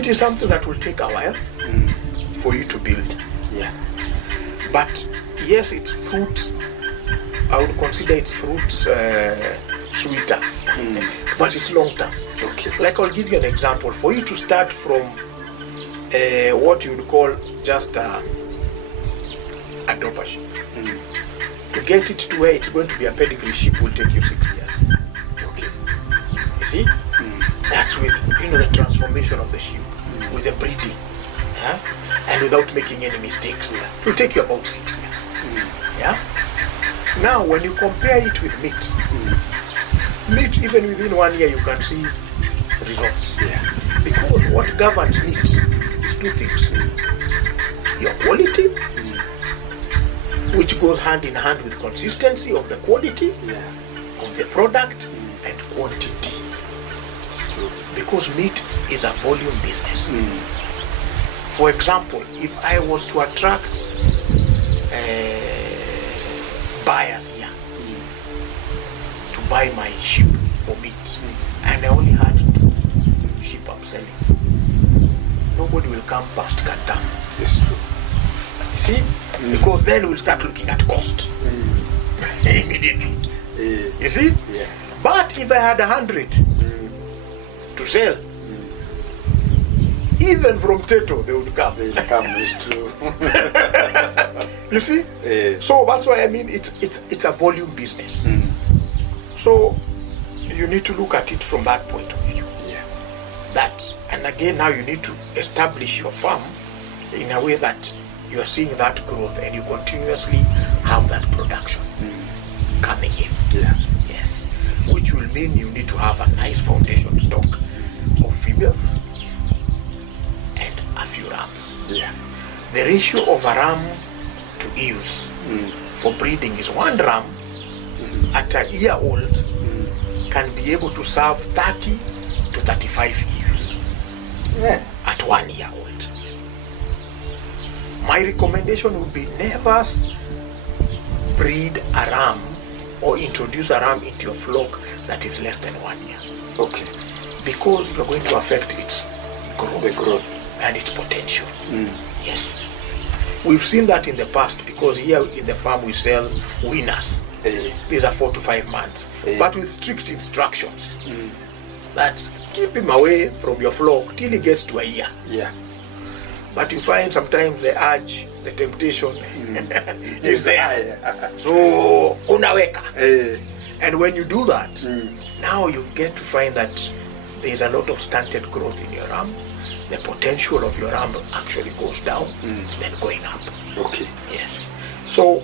It is something that will take a while for you to build. Yeah. But yes, it's fruits. I would consider its fruits sweeter, but it's long term. Okay. Like I'll give you an example. For you to start from what you would call just a Dorper sheep, to get it to where it's going to be a pedigree sheep will take you 6 years. Okay. You see, that's with the transformation of the sheep, with the breeding, and without making any mistakes. It will take you about 6 years. Yeah. Now, when you compare it with meat, meat even within 1 year you can see results. Yeah. Because what governs meat is two things: your quality, which goes hand in hand with consistency of the quality of the product, and quantity. Because meat is a volume business. For example, if I was to attract buyers here to buy my sheep for meat, and I only had 2 sheep I'm selling, nobody will come past Kantaf. It's true. See? Because then we'll start looking at cost immediately. You see? Yeah. But if I had 100 to sell, even from Teto they would come. They'll come, it's true. You see? So that's why I mean it's a volume business. So you need to look at it from that point of view. Yeah. That, and again, now you need to establish your farm in a way that you are seeing that growth and you continuously have that production coming in. Yeah. Yes. Which will mean you need to have a nice foundation stock of females and a few rams. Yeah. The ratio of a ram to ewes for breeding is 1 ram at a year old can be able to serve 30 to 35 ewes at 1 year old. My recommendation would be never breed a ram or introduce a ram into your flock that is less than 1 year. Okay. Because you're going to affect its growth, The growth. and its potential. Yes. We've seen that in the past because here in the farm we sell winners. These are 4 to 5 months, but with strict instructions that keep him away from your flock till he gets to a year. Yeah. But you find sometimes the urge, the temptation is there. So unaweka. And when you do that, now you get to find that there's a lot of stunted growth in your ram. The potential of your ram actually goes down, then going up. Okay. Yes. So,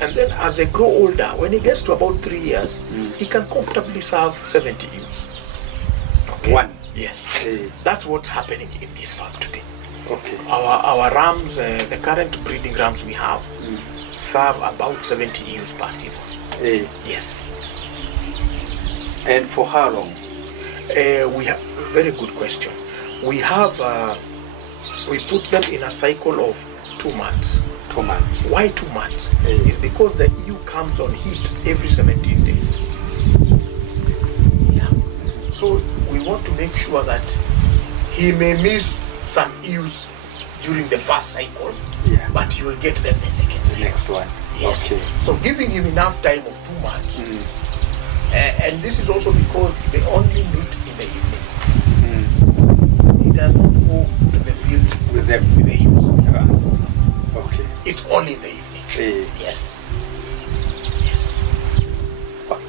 and then as they grow older, when he gets to about 3 years, he can comfortably serve 70 ewes. Okay. 1. Yes. That's what's happening in this farm today. Okay. Our rams, the current breeding rams we have, serve about 70 ewes per season. Yes. And for how long? We have very good question. We have we put them in a cycle of 2 months. 2 months. Why 2 months? It's because the ewe comes on heat every 17 days. Yeah. So we want to make sure that he may miss some ewes during the first cycle, but he will get them the second cycle. The next one. Yes. Okay. So giving him enough time of 2 months. And this is also because they only meet in the evening. He does not go to the field With them. with the ewes. Okay. It's only in the evening. Yes. Yes.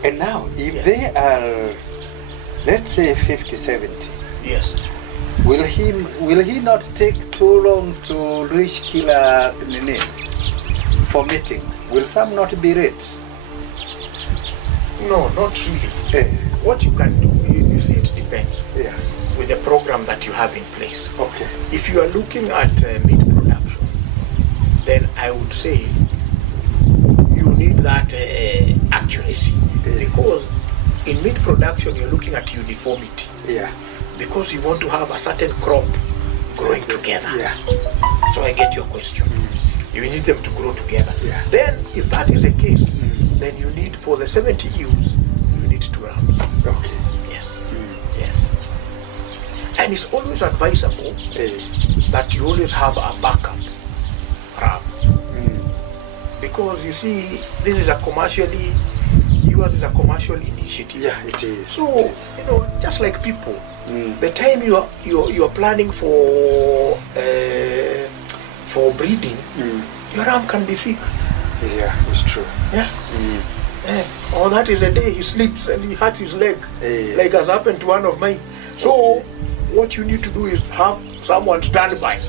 And now, if they are, let's say 50, 70, Yes. will he not take too long to reach killer nini for mating? Will some not be ready? No, not really. What you can do, you see, it depends with the program that you have in place. Okay. If you are looking at meat production, then I would say you need that accuracy, because in meat production you're looking at uniformity. Yeah. Because you want to have a certain crop growing together. Yeah. So I get your question. You need them to grow together. Yeah. Then, if that is the case, then you need, for the 70 ewes, you need 2 rams. Okay. Yes. Yes. And it's always advisable that you always have a backup ram. Because you see, this is a yours is a commercial initiative. Yeah, it is. So, it is. you know, just like people, the time you are planning for breeding, your ram can be sick. Yeah, it's true. Yeah. Or that is the day he sleeps and he hurts his leg, like has happened to one of mine. So, what you need to do is have someone stand by.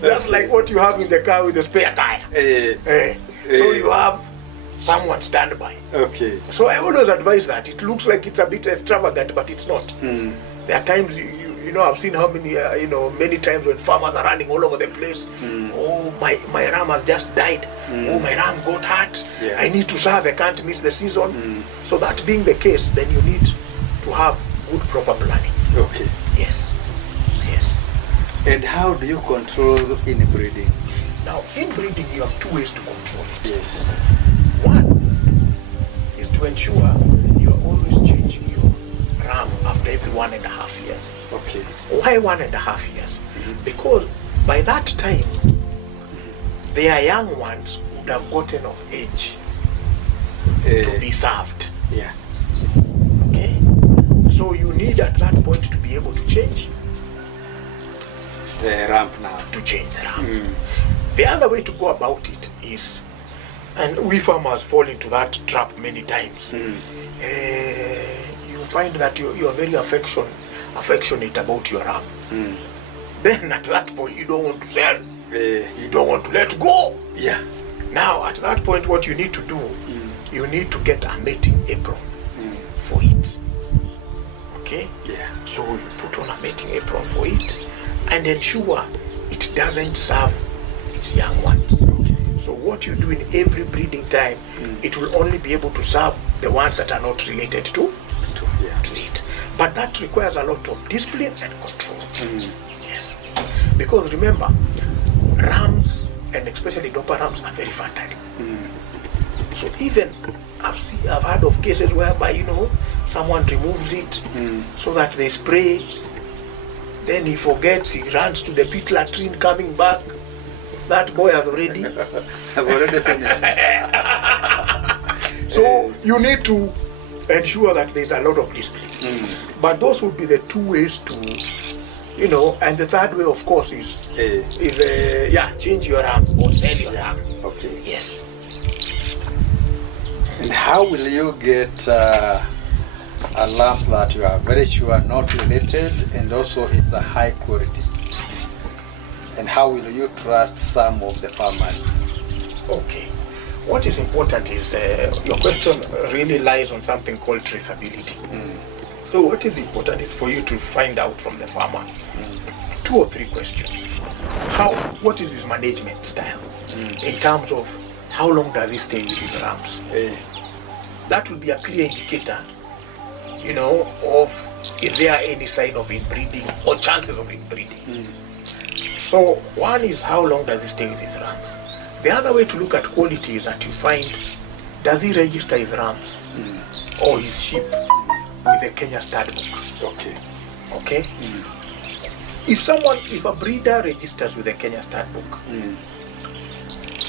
Just like what you have in the car with the spare tire. So you have someone stand by. Okay. So I always advise that. It looks like it's a bit extravagant, but it's not. There are times you know, I've seen how many many times when farmers are running all over the place. Oh, my ram has just died. Oh, my ram got hurt. Yeah. I need to serve. I can't miss the season. So that being the case, then you need to have good proper planning. Okay. Yes. Yes. And how do you control inbreeding? Now, inbreeding, you have two ways to control it. Yes. One is to ensure you're always changing your ram after every 1.5 years. Okay. Why 1.5 years? Because by that time, their young ones would have gotten of age to be served. Yeah. Okay? So you need at that point to be able to change. The ramp now. To change the ramp. The other way to go about it is, and we farmers fall into that trap many times. You find that you are very affectionate about your ram. Then at that point you don't want to sell. You don't want to let go. Yeah. Now at that point what you need to do, you need to get a mating apron for it. Okay? Yeah. So you put on a mating apron for it and ensure it doesn't serve its young ones. Okay. So what you do in every breeding time, it will only be able to serve the ones that are not related to it. But that requires a lot of discipline and control. Yes. Because remember, rams, and especially Dorper rams, are very fertile. So even I've heard of cases whereby, someone removes it so that they spray, then he forgets, he runs to the pit latrine, coming back, that boy has already I've already finished. So you need to ensure that there's a lot of discipline. But those would be the two ways to, and the third way, of course, is change your ram or sell your ram. Okay. Yes. And how will you get a lamp that you are very sure not related and also it's a high quality? And how will you trust some of the farmers? Okay. What is important is your question really lies on something called traceability. So what is important is for you to find out from the farmer 2 or 3 questions. What is his management style in terms of how long does he stay with his rams? That will be a clear indicator, of is there any sign of inbreeding or chances of inbreeding. So one is how long does he stay with his rams? The other way to look at quality is that you find, does he register his rams or his sheep with the Kenya stud book? Okay. If a breeder registers with the Kenya stud book,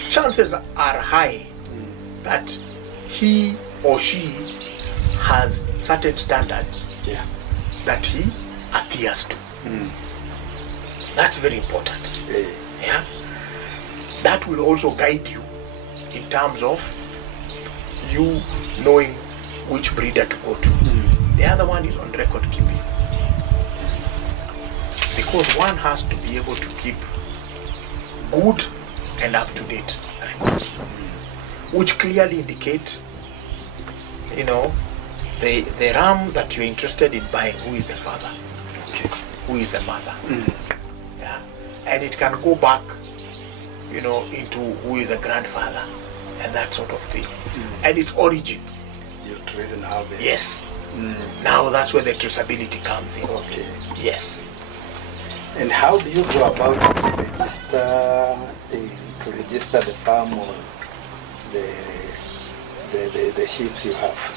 chances are high that he or she has certain standards that he adheres to. That's very important. Yeah. That will also guide you in terms of you knowing which breeder to go to. The other one is on record keeping. Because one has to be able to keep good and up-to-date records, which clearly indicate, the ram that you're interested in buying, who is the father, who is the mother. Yeah. And it can go back, into who is the grandfather and that sort of thing. And its origin. You're tracing how they... Yes. Now that's where the traceability comes in. Okay. Yes. And how do you go about to register the farm or the sheep you have?